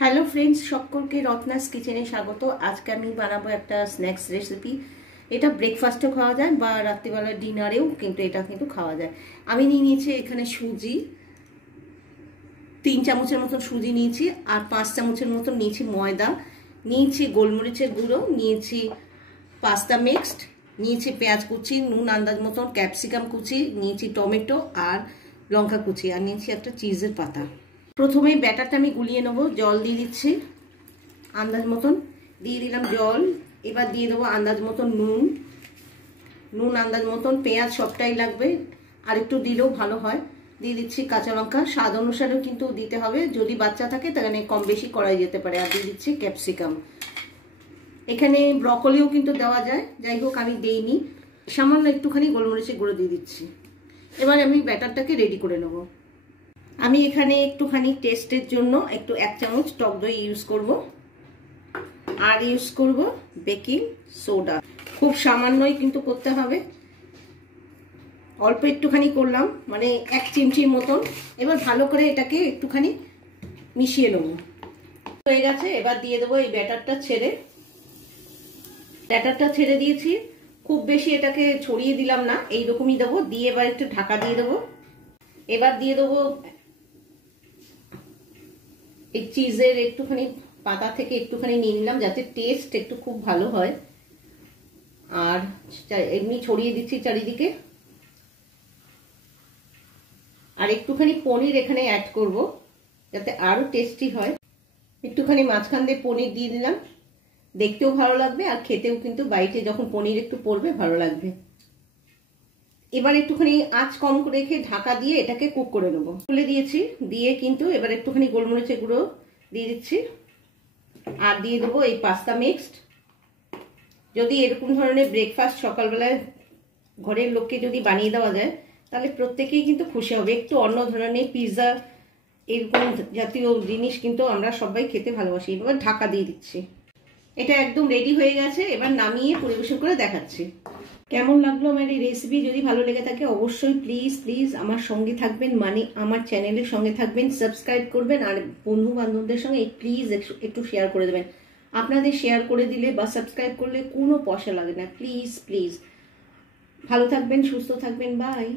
Hello friends, সকলকে রত্নাস কিচেনে স্বাগত। আজকে আমি বানাবো একটা স্ন্যাক্স রেসিপি। এটা ব্রেকফাস্টেও খাওয়া যায় বা রাত্রিবেলা ডিনারেও কিন্তু এটা খাওয়া যায়। আমি নিয়ে নিয়েছি এখানে সুজি, 3 চামচের মতন সুজি নিয়েছি, আর 5 চামচের মতন নিয়েছি ময়দা, নিয়েছি গোলমরিচের গুঁড়ো, নিয়েছি পাস্তা মিক্সড, নিয়েছি পেঁয়াজ কুচি, নুন আন্দাজ মতন, ক্যাপসিকাম কুচি, নিয়েছি টমেটো আর লঙ্কা কুচি, আর নিয়েছি একটা চিজের পাতা। প্রথমে ব্যাটারটা আমি গুলিয়ে নেবো। জল দিয়ে দিচ্ছি আন্দাজ মতন, দিয়ে দিলাম জল। এবার দিয়ে দেবো আন্দাজ মতন নুন আন্দাজ মতন, পেঁয়াজ সবটাই লাগবে, আর একটু দিলেও ভালো হয়। দিয়ে দিচ্ছি কাঁচা লঙ্কা, স্বাদ অনুসারেও কিন্তু দিতে হবে, যদি বাচ্চা থাকে তাহলে কম বেশি করাই যেতে পারে। আর দিয়ে দিচ্ছি ক্যাপসিকাম। এখানে ব্রকলিও কিন্তু দেওয়া যায়, যাই হোক আমি দেইনি। সামান্য একটুখানি গোলমরিচের গুঁড়ো দিয়ে দিচ্ছি। এবার আমি ব্যাটারটাকে রেডি করে নেবো। আমি এখানে একটুখানি টেস্টের জন্য একটু 1 চামচ টক দই ইউজ করব, আর ইউজ করব বেকিং সোডা। খুব সামান্যই কিন্তু করতে হবে, অল্প একটুখানি করলাম, মানে 1 চিমচির মতন। এবার ভালো করে এটাকে একটুখানি মিশিয়ে নেব। হয়ে গেছে, এবার দিয়ে দেবো এই ব্যাটারটা ছেড়ে দিয়েছি। খুব বেশি এটাকে ছড়িয়ে দিলাম না, এইরকমই দেবো। দিয়ে এবার একটু ঢাকা দিয়ে দেবো। এবার দিয়ে দেবো এই চিজের একটুখানি পাতা থেকে একটুখানি নিয়ে নিলাম, যাতে টেস্ট একটু খুব ভালো হয়। আর এমনি ছড়িয়ে দিচ্ছি চারিদিকে। আর একটুখানি পনির এখানে অ্যাড করব, যাতে আরো টেস্টি হয়। একটুখানি মাঝখান দিয়ে পনির দিয়ে দিলাম, দেখতেও ভালো লাগবে আর খেতেও কিন্তু বাইটে যখন পনির একটু পড়বে ভালো লাগবে। এবার একটুখানি আঁচ কম রেখে ঢাকা দিয়ে এটাকে কুক করে নেবো। খুলে দিয়েছি, দিয়ে কিন্তু এবার একটুখানি গোলমরিচের গুঁড়ো দিয়ে দিচ্ছি, আর দিয়ে দেবো এই পাস্তা মিক্সড। যদি এরকম ধরনের ব্রেকফাস্ট সকালবেলায় ঘরের লোককে যদি বানিয়ে দেওয়া যায়, তাহলে প্রত্যেকেই কিন্তু খুশি হবে। একটু অন্য ধরনের পিৎজা এরকম জাতীয় জিনিস কিন্তু আমরা সবাই খেতে ভালোবাসি। এবার ঢাকা দিয়ে দিচ্ছি। এটা একদম রেডি হয়ে গেছে, এবার নামিয়ে পরিবেশন করে দেখাচ্ছি। কেমন লাগলো আমার এই রেসিপি? যদি ভালো লেগে থাকে অবশ্যই প্লিজ আমার সঙ্গে থাকবেন, মানে আমার চ্যানেলের সঙ্গে থাকবেন, সাবস্ক্রাইব করবেন, আর বন্ধু বান্ধবদের সঙ্গে প্লিজ একটু শেয়ার করে দেবেন। আপনাদের শেয়ার করে দিলে বা সাবস্ক্রাইব করলে কোনো পয়সা লাগে না। প্লিজ ভালো থাকবেন, সুস্থ থাকবেন, বাই।